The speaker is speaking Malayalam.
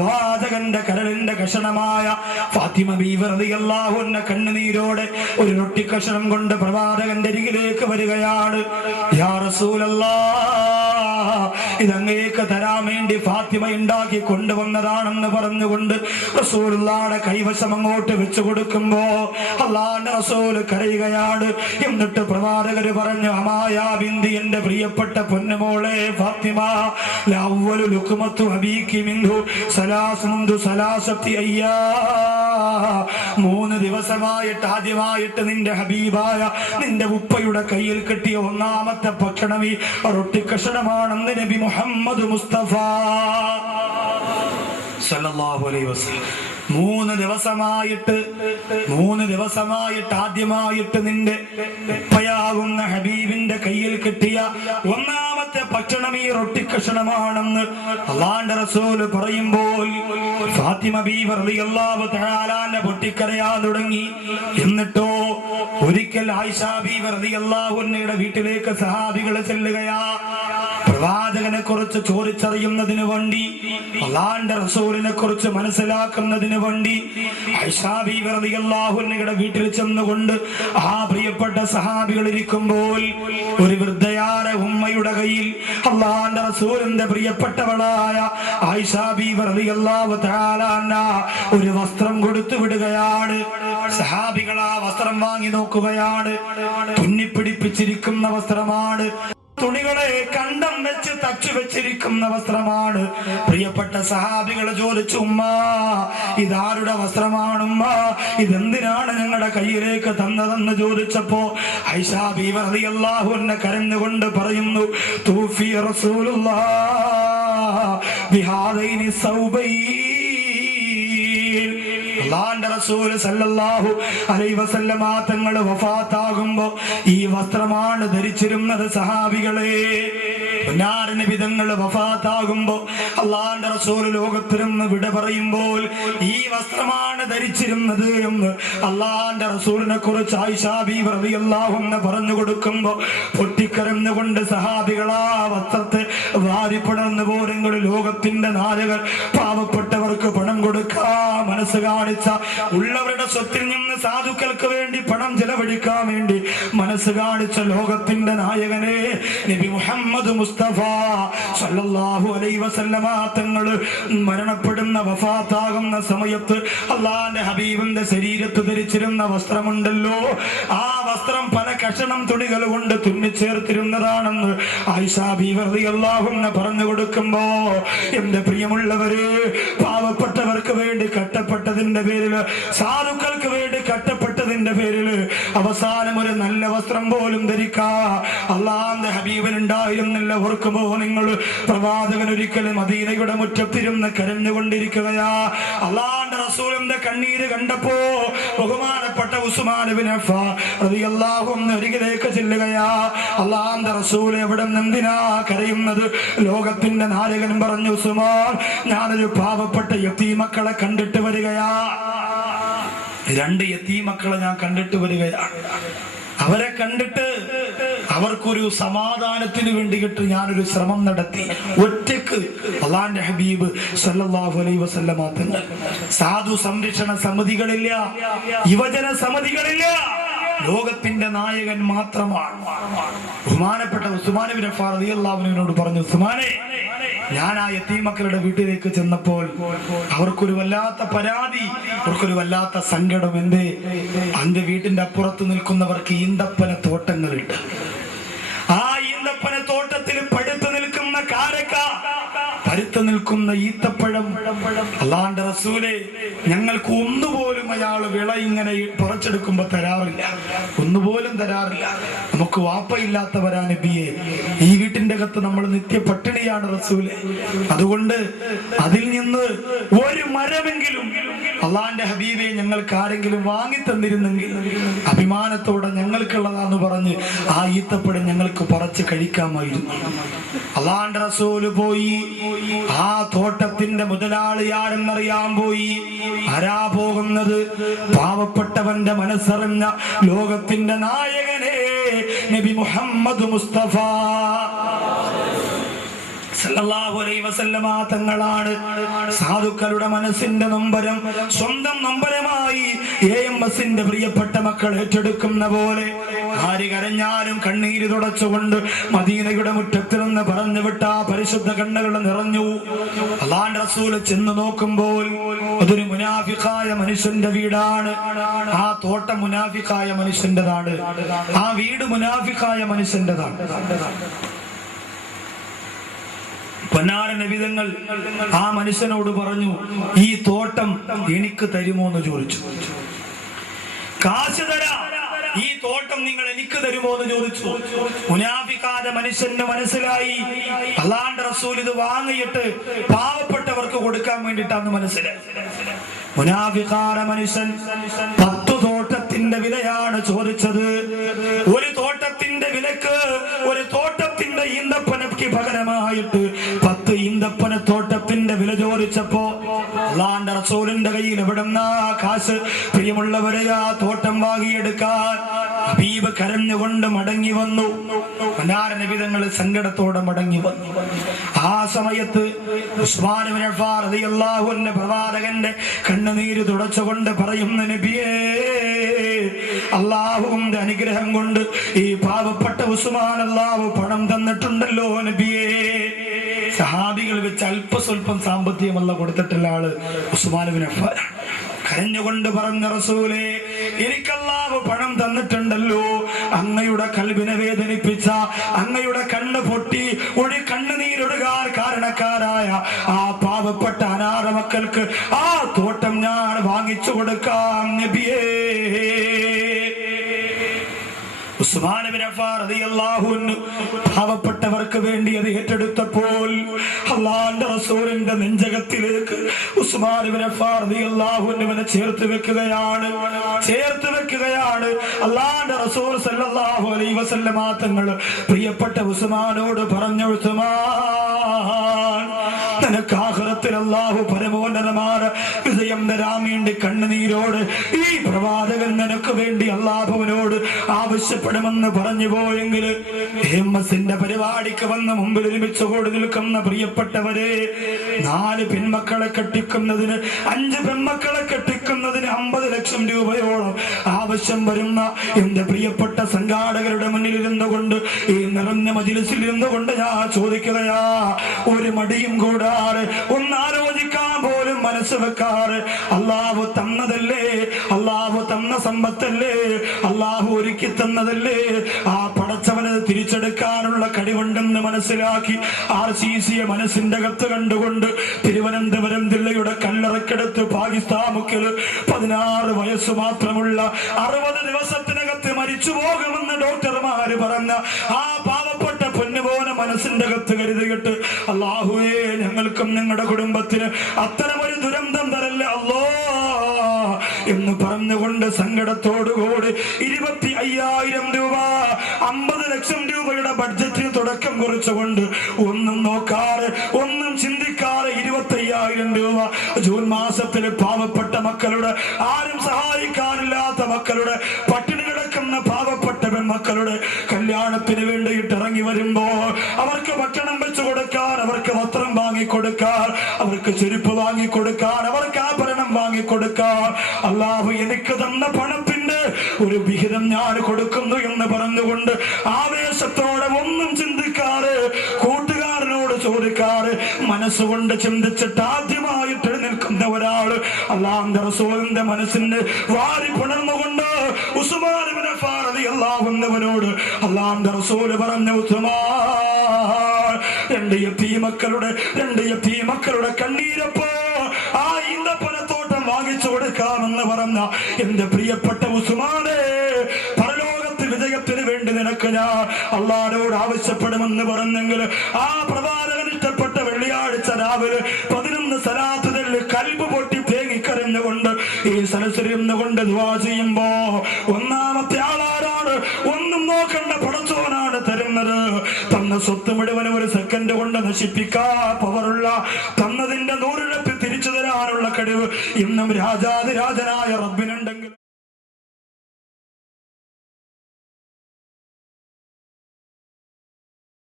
പ്രവാചകന്റെ കരളിന്റെ കഷണമായ ഫാത്തിമ ബീവി റളിയല്ലാഹു അൻഹ കണ്ണുനീരോടെ ഒരു റൊട്ടി കഷണം കൊണ്ട് പ്രവാചകന്റെ അരികിലേക്ക് വരികയാണ്. യാ റസൂലല്ലാഹ്, ഇതങ്ങേക്ക് തരാൻ വേണ്ടി ഫാത്തിമ ഉണ്ടാക്കി കൊണ്ടുവന്നതാണെന്ന് പറഞ്ഞുകൊണ്ട് റസൂലുള്ളാഹിയുടെ കൈവശം അങ്ങോട്ട് വെച്ചു കൊടുക്കുമ്പോ അല്ലാഹുവിന്റെ റസൂൽ കരയുകയാണ്. എന്നിട്ട് പ്രവാചകര് പറഞ്ഞു, അമായാ ബിന്തി, എന്റെ പ്രിയപ്പെട്ട പൊന്നുമോളെ ഫാത്തിമ, ലഅവ്വലു ലുഖ്മത്തു അബീകി മിൻഹു സലാസുന്ദു സലാസത്തി അയ്യാ, 3 ദിവസമായിട്ട് ആദ്യമായിട്ട് നിന്റെ ഹബീബായ നിന്റെ ഉപ്പയുടെ കയ്യിൽ കിട്ടിയ ഒന്നാമത്തെ ഭക്ഷണം ഈ റൊട്ടിക്കഷണമാണെന്ന് നബി മുഹമ്മദ് മുസ്തഫ സല്ലല്ലാഹു അലൈഹി വസല്ലം. 3 ദിവസമായിട്ട് ആദ്യമായിട്ട് നിന്റെ ഉപ്പയാകുന്ന ഹബീബിന്റെ കയ്യിൽ കിട്ടിയ ഒന്നാമത്തെ ഭക്ഷണം ഈ റൊട്ടിക്കഷണമാണെന്ന് അല്ലാഹുവിന്റെ റസൂൽ പറയുമ്പോൾ ഫാത്തിമ ബീവി റളിയല്ലാഹു തആല അൻഹ പൊട്ടിക്കരയാൻ തുടങ്ങി. എന്നിട്ടോ ഒരിക്കൽ ആയിഷ ബീവി റളിയല്ലാഹു അൻഹയുടെ വീട്ടിലേക്ക് സഹാബികൾ ചെല്ലുകയാ. പ്രവാചകനെ കുറിച്ച് ചോദിച്ചറിയുന്നതിന് വേണ്ടി, അല്ലാഹുവിന്റെ റസൂലിനെ കുറിച്ച് മനസ്സിലാക്കുന്നതിന് വേണ്ടി ആയിഷ ബീവി റളിയല്ലാഹു അൻഹയുടെ വീട്ടിൽ ചെന്നുകൊണ്ട് ആ പ്രിയപ്പെട്ട സഹാബികൾ ഇരിക്കുമ്പോൾ ഒരു വൃദ്ധയായ ഉമ്മയുടെ കയ്യിൽ അല്ലാഹുവിന്റെ റസൂലിന്റെ പ്രിയപ്പെട്ടവളായ ആയിഷ ബീവി റളിയല്ലാഹു തആല അൻഹ ഒരു വസ്ത്രം കൊടുത്തു വിടുകയാണ്. സഹാബികൾ ആ വസ്ത്രം വാങ്ങി നോക്കുകയാണ്. തുന്നിപ്പിടിപ്പിച്ചിരിക്കുന്ന വസ്ത്രമാണ്, തുണികളെ കണ്ടം വെച്ച് തച്ചു വെച്ചിരിക്കുന്ന വസ്ത്രമാണ്. പ്രിയപ്പെട്ട സഹാബികൾ ചോദിച്ചു, ഉമ്മ ഇതാരുടെ വസ്ത്രമാണ് ഉമ്മ, ഇതെന്തിനാണ് ഞങ്ങളുടെ കയ്യിലേക്ക് തന്നതെന്ന് ചോദിച്ചപ്പോ ആയിഷ ബീവി റളിയല്ലാഹു അൻഹ കരഞ്ഞുകൊണ്ട് പറയുന്നു, തൂഫിയ റസൂലുള്ളാഹ് ബിഹാദൈനി സൗബൈൻ, അല്ലാഹുവിന്റെ റസൂൽ സല്ലല്ലാഹു അലൈഹി വസല്ലമ തങ്ങൾ വഫാത്താകുമ്പോ ഈ വസ്ത്രമാണ് ധരിച്ചിരുന്നത്. സഹാബികളെ, നബി തങ്ങൾ വഫാത്താകുമ്പോ അല്ലാഹുവിന്റെ റസൂൽ ലോകത്തിൽ നിന്ന് വിട പറയുമ്പോൾ ഈ വസ്ത്രമാണ് ധരിച്ചിരുന്നത് എന്ന് അല്ലാഹുവിന്റെ റസൂലിനെ കുറിച്ച് ആയിഷ ബീവി റളിയല്ലാഹു അൻഹ പറഞ്ഞു കൊടുക്കുമ്പോ പൊട്ടിക്കരഞ്ഞുകൊണ്ട് സഹാബികൾ ആ വസ്ത്രത്തെ വാരിപ്പടർന്നു പോരെങ്കിൽ ലോകത്തിന്റെ നായകർ പാവപ്പെട്ടവർക്ക് പണം കൊടുക്കാൻ മനസ്സ് കാണിച്ച, ഉള്ളവരുടെ സ്വത്തിൽ നിന്ന് സാധുക്കൾക്ക് വേണ്ടി പണം ചെലവഴിക്കാൻ വേണ്ടി മനസ്സ് കാണിച്ച ലോകത്തിന്റെ നായകനെ നബി മുഹമ്മദ് മുസ്തഫ സല്ലല്ലാഹു അലൈഹി വസല്ലമ തങ്ങൾ മരണപ്പെടുന്ന വഫാത്താകുന്ന സമയത്ത് അല്ലാഹുവിന്റെ ഹബീബിന്റെ ശരീരത്ത് ധരിച്ചിരുന്ന വസ്ത്രമുണ്ടല്ലോ, ആ വസ്ത്രം പല കഷണം തുണികൾ കൊണ്ട് തുന്നിച്ചേർത്തിരുന്നതാണെന്ന് ആയിഷ ബീവി റളിയല്ലാഹു അൻഹ പറഞ്ഞു കൊടുക്കുമ്പോ, എന്റെ പ്രിയമുള്ളവരെ, പാവപ്പെട്ടവർക്ക് വേണ്ടി കട്ടപ്പെട്ടതിന്റെ പേരില്, സാധുക്കൾക്ക് വേണ്ടി കട്ടപ്പെട്ടതിന്റെ പേരില് അവസാനം ഒരു നല്ല വസ്ത്രം പോലും ധരിക്കാ അല്ലാഹുവിന്റെ ഹബീബിനുണ്ടായിരുന്നില്ല. ഓർക്കുമ്പോ നിങ്ങൾ പ്രവാചകൻ ഒരിക്കലും മദീനയുടെ മുറ്റത്തിരുന്ന് കരഞ്ഞുകൊണ്ടിരിക്കുകയാ. അല്ലാഹുവിന്റെ റസൂലിന്റെ കണ്ണീര് കണ്ടപ്പോ ബഹുമാനപ്പെട്ട ഉസ്മാൻ ഇബ്നു അഫ്ഫാൻ റളിയല്ലാഹു അൻഹു അരികിലേക്ക് ചെല്ലുകയാ. അല്ലാഹുവിന്റെ റസൂൽ എവിടെ എന്തിനാ കരയുന്നത്? ലോകത്തിന്റെ നായകൻ പറഞ്ഞു, ഉസ്മാൻ, ഞാനൊരു പാവപ്പെട്ട യതീമക്കളെ കണ്ടിട്ട് വരികയാ. 2 യതീമക്കളെ ഞാൻ കണ്ടിട്ട് വരികയാണ്. അവരെ കണ്ടിട്ട് അവർക്കൊരു സമാധാനത്തിന് വേണ്ടിയിട്ട് ഞാനൊരു ശ്രമം നടത്തി. ഒറ്റക്ക് അല്ലാഹുവിന്റെ ഹബീബ് സല്ലല്ലാഹു അലൈഹി വസല്ലമ തങ്ങൾ, സാധു സംരക്ഷണ സമിതികളില്ല, യുവജന സമിതികളില്ല, ലോകത്തിന്റെ നായകൻ മാത്രമാണ്. ബഹുമാനപ്പെട്ട ഉസ്മാൻ ഇബ്നു അഫ്ഫാൻ റളിയല്ലാഹു അൻഹുവിനോട് പറഞ്ഞു, ഉസ്മാനെ, ഞാൻ ആ യതീമക്കളുടെ വീട്ടിലേക്ക് ചെന്നപ്പോൾ അവർക്കൊരു വല്ലാത്ത പരാതി, അവർക്കൊരു വല്ലാത്ത സങ്കടം. എന്തേ? അന്റെ വീട്ടിന്റെ അപ്പുറത്ത് നിൽക്കുന്നവർക്ക് ഈന്തപ്പന തോട്ടങ്ങളുണ്ട്. ആ ഈന്തപ്പന തോട്ടത്തിൽ പഴുത്തു നിൽക്കുന്ന കാരക്ക, പരുത്തു നിൽക്കുന്ന ഈത്തപ്പഴം, അല്ലാഹുവിന്റെ റസൂലേ, ഞങ്ങൾക്ക് ഒന്നുപോലും അയാൾ വിള ഇങ്ങനെ പറിച്ചെടുക്കുമ്പോ തരാറില്ല, ഒന്നുപോലും തരാറില്ല. നമുക്ക് വാപ്പയില്ലാത്തവരാ നബിയെ, ഈ വീട്ടിന്റെ അകത്ത് നമ്മൾ നിത്യ പട്ടിണിയാണ് റസൂലേ. അതുകൊണ്ട് അതിൽ നിന്ന് ഒരു മരമെങ്കിലും അല്ലാഹുവിന്റെ ഹബീബെ ഞങ്ങൾക്ക് ആരെങ്കിലും വാങ്ങി തന്നിരുന്നെങ്കിൽ അഭിമാനത്തോടെ ഞങ്ങൾക്കുള്ളതാന്ന് പറഞ്ഞ് ആ ഈത്തപ്പഴം ഞങ്ങൾക്ക് പറിച്ച് കഴിക്കാമായിരുന്നു. അല്ലാഹുവിന്റെ റസൂല് പോയി ആ തോട്ടത്തിന്റെ മുതലാളിയാരെന്നറിയാൻ പോയി. ആരാ പോകുന്നത്? പാവപ്പെട്ടവന്റെ മനസ്സറിഞ്ഞ ലോകത്തിന്റെ നായകനെ നബി മുഹമ്മദ് മുസ്തഫ സല്ലല്ലാഹു അലൈഹി വസല്ലമ തങ്ങളാണ് സാധുക്കളുടെ മനസ്സിന്റെ നൊമ്പരം സ്വന്തം നൊമ്പരമായി AMSന്റെ പ്രിയപ്പെട്ട മക്കൾ ഏറ്റെടുക്കുന്ന പോലെ ആര് കരഞ്ഞാലും കണ്ണീര് തുടച്ചുകൊണ്ട് മദീനയുടെ മുറ്റത്തിൽ നിന്ന് പറഞ്ഞു വിട്ട പരിശുദ്ധ കണ്ണുകൾ നിറഞ്ഞു. അല്ലാഹുവിന്റെ റസൂൽ ചെന്ന് നോക്കുമ്പോൾ അതൊരു മുനാഫിഖായ മനുഷ്യന്റെ വീടാണ്. ആ തോട്ടം മുനാഫിഖായ മനുഷ്യന്റെതാണ്. ആ വീട് മുനാഫിഖായ മനുഷ്യന്റെതാണ്. പൊന്നാര നബിതങ്ങൾ ആ മനുഷ്യനോട് പറഞ്ഞു, ഈ തോട്ടം എനിക്ക് തരുമോ എന്ന് ചോദിച്ചു. കാശ് തരാം, ഈ തോട്ടം നിങ്ങൾ എനിക്ക് തരുമോ എന്ന് ചോദിച്ചു. മുനാഫിഖായ മനുഷ്യന് മനസ്സിലായി അല്ലാഹുവിന്റെ റസൂൽ ഇത് വാങ്ങിയിട്ട് പാവപ്പെട്ടവർക്ക് കൊടുക്കാൻ വേണ്ടിയിട്ടാണ് മനസ്സിലായി. മുനാഫിഖായ മനുഷ്യൻ 10 തോട്ടത്തിന്റെ വിലയാണ് ചോദിച്ചത്. ഒരു തോട്ടത്തിന്റെ വിലക്ക്, ഒരു തോട്ടത്തിന്റെ ഈന്തപ്പനയ്ക്ക് പകരമായിട്ട് 10 ഈന്തപ്പന തോട്ടത്തിന്റെ വില ചോദിച്ചപ്പോ അല്ലാഹുവിന്റെ റസൂലിന്റെ കയ്യിൽ എവിടുന്നാ കാശ്? പ്രിയമുള്ളവരെ, ആ തോട്ടം വാങ്ങിയെടുക്കാൻ ഹബീബ് കരഞ്ഞുകൊണ്ട് മടങ്ങി വന്നു. നബി തങ്ങൾ സങ്കടത്തോടെ മടങ്ങി വന്നു. ആ സമയത്ത് ഉസ്മാൻ ഇബ്നു അഫ്ഫാൻ റളിയല്ലാഹു അൻഹു പ്രവാചകന്റെ കണ്ണുനീര് തുടച്ചുകൊണ്ട് പറയുന്നു, നബിയേ, അല്ലാഹുവിന്റെ അനുഗ്രഹം കൊണ്ട് ഈ പാവപ്പെട്ട ഉസ്മാൻ അല്ലാഹു പണം തന്നിട്ടുണ്ടല്ലോ നബിയേ. സഹാബികൾ വെച്ച് അല്പസ്വല്പം സാമ്പത്തികമല്ല കൊടുത്തിട്ടുള്ള ആള് ഉസ്മാൻ ഇബ്നു അഫ്ഫാൻ. കരഞ്ഞുകൊണ്ട് പറഞ്ഞ റസൂലേ, എനിക്ക് അല്ലാഹു പണം തന്നിട്ടുണ്ടല്ലോ. അങ്ങയുടെ കൽബിനെ വേദനിപ്പിച്ച, അങ്ങയുടെ കണ്ണ് പൊട്ടി ഒരു കണ്ണുനീരൊടുകാൻ കാരണക്കാരായ ആ പാവപ്പെട്ട അനാഥ മക്കൾക്ക് ആ തോട്ടം ഞാൻ വാങ്ങിച്ചു കൊടുക്കാം നബിയേ. ഉസ്മാൻ ഇബ്നു അഫ്ഫാൻ റളിയല്ലാഹു അൻഹു പാവപ്പെട്ടവർക്ക് വേണ്ടി അത് ഏറ്റെടുത്തപ്പോൾ അല്ലാഹുവിന്റെ റസൂലിന്റെ നെഞ്ചകത്തിലേക്ക് ഉസ്മാൻ ഇബ്നു അഫ്ഫാൻ റളിയല്ലാഹു അൻഹുവിനെ ചേർത്ത് വെക്കുകയാണ്. അല്ലാഹുവിന്റെ റസൂൽ സല്ലല്ലാഹു അലൈഹി വസല്ലമ തങ്ങൾ പ്രിയപ്പെട്ട ഉസ്മാനോട് പറഞ്ഞു, ഉസ്മാൻ, നിനക്ക് ആഖിറത്തിൽ അല്ലാഹു പരമോന്നതമായ വിജയം തരാൻ വേണ്ടി കണ്ണുനീരോട് ഈ പ്രവാചകൻ നിനക്ക് വേണ്ടി അല്ലാഹുവിനോട് ആവശ്യപ്പെടുമെന്ന് പറഞ്ഞു പോയെങ്കിൽ AMSന്റെ പരിപാടിക്ക് വന്ന് മുമ്പിൽ ഒരുമിച്ച് കൂടി നിൽക്കുന്ന പ്രിയപ്പെട്ടവരെ, 4 പെൺമക്കളെ കെട്ടിക്കുന്നതിന്, 5 പെൺമക്കളെ കെട്ടിക്കുന്നതിന് 50 ലക്ഷം രൂപയോളം ആവശ്യം വരുന്ന എന്റെ പ്രിയപ്പെട്ട സംഘാടകരുടെ മുന്നിൽ ഇരുന്നുകൊണ്ട്, ഈ നിറഞ്ഞ മജ്‌ലിസിൽ ഇരുന്നുകൊണ്ട് ഞാൻ ചോദിക്കുകയാ, ഒരു മടിയും കൂടാതെ, ഒന്നാലോചിക്കാൻ പോലും മനസ്സ് വെക്കാറ്, അല്ലാഹു തന്നതല്ലേ, അല്ലാഹു തന്ന സമ്പത്തല്ലേ, അല്ലാഹു ഒരുക്കി തന്നതല്ലേ, ആ പടച്ചവന് തിരിച്ചെടുക്കാനുള്ള കഴിവുണ്ടെന്ന് മനസ്സിലാക്കി RCCയെ മനസ്സിന്റെ അകത്ത് കണ്ടുകൊണ്ട് തിരുവനന്തപുരം ജില്ലയുടെ കല്ലറക്കെടുത്ത് പാകിസ്ഥാൻ മുക്കിൽ 16 വയസ്സ് മാത്രമുള്ള 60 ദിവസത്തിനകത്ത് മരിച്ചു പോകുമെന്ന് ഡോക്ടർമാര് പറഞ്ഞ ആ പാവപ്പെട്ട പൊന്നുപോലെ മനസ്സിന്റെ അകത്ത് കരുതിയിട്ട്, അല്ലാഹുവേ, ഞങ്ങൾക്കും ഞങ്ങളുടെ കുടുംബത്തിന് അത്തരമൊരു ദുരന്തം തരല്ലേ അല്ലാ എന്ന് പറഞ്ഞുകൊണ്ട് സങ്കടത്തോടുകൂടി 25,000 രൂപ, 50 ലക്ഷം രൂപയുടെ ബഡ്ജറ്റിന് തുടക്കം കുറിച്ചുകൊണ്ട് ഒന്നും നോക്കാറ്, ഒന്നും ചിന്തിക്കാറ് 25,000 രൂപ ജൂൺ മാസത്തിൽ പാവപ്പെട്ട മക്കളുടെ, ആരും സഹായിക്കാനില്ലാത്ത മക്കളുടെ, പട്ടിണി കിടക്കുന്ന പാവപ്പെട്ട പെൺമക്കളുടെ കല്യാണത്തിന് വേണ്ടിയിട്ട് ഇറങ്ങി വരുമ്പോ അവർക്ക് ഭക്ഷണം വെച്ചു കൊടുക്കാൻ, അവർക്ക് വസ്ത്രം വാങ്ങിക്കൊടുക്കാൻ, അവർക്ക് ചെരുപ്പ് വാങ്ങിക്കൊടുക്കാൻ, അവർക്ക് ആഭരണം വാങ്ങിക്കൊടുക്കാൻ അല്ലാഹു എനിക്ക് തന്ന പണത്തിന്റെ ഒരു വിഹിതം ഞാൻ കൊടുക്കുന്നു എന്ന് പറഞ്ഞുകൊണ്ട് ആവേശത്തോടെ ഒന്നും ചിന്തിക്കാറ്, കൂട്ടുകാരനോട് ചോദിക്കാറ്, മനസ്സുകൊണ്ട് ചിന്തിച്ചിട്ട് ആദ്യമായിട്ട് എഴുന്നേൽക്കുന്ന ഒരാള് അല്ലാഹുവിന്റെ റസൂലിന്റെ മനസ്സിന് വാരി പുണർന്നുകൊണ്ട് ഉസ്മാൻ ഇബ്നു അഫ്ഫാൻ റളിയല്ലാഹു അൻഹുവിനോട് അല്ലാഹുവിന്റെ റസൂൽ പറഞ്ഞു, ഉസ്മാൻ, 2 യതീമക്കളുടെ കണ്ണീരപ്പോ ആ ഈന്തപ്പനത്തോട്ടം വാങ്ങിച്ചു കൊടുക്കാമെന്ന് പറഞ്ഞ എന്റെ പ്രിയപ്പെട്ട ഉസ്മാനെ, പരലോകത്ത് വിജയത്തിന് വേണ്ടി നിനക്ക് ഞാൻ അല്ലാഹുവോട് ആവശ്യപ്പെടുമെന്ന് പറഞ്ഞെങ്കിൽ ആ പ്രവാചകൻ ഇഷ്ടപ്പെട്ട വെള്ളിയാഴ്ച രാവിലെ 11 സലാത്ത് ചൊല്ലി കൽബ് പൊട്ടി തേങ്ങിക്കരഞ്ഞുകൊണ്ട് ഈ സലസരിന്നുകൊണ്ട് ദുആ ചെയ്യുമ്പോ ഒന്നാമത്തെ ആളാരാണ്? ഒന്നും നോക്കണ്ട, പടച്ചോനാണ് തരുന്നത്. തന്ന സ്വത്ത് മുഴുവനും ഒരു സെക്കൻഡ് കൊണ്ട് നശിപ്പിക്കാൻ പവറുള്ള, തന്നതിന്റെ 100 ഇരട്ടി തിരിച്ചു തരാനുള്ള കഴിവ് ഇന്നും രാജാതിരാജനായ റബ്ബിന്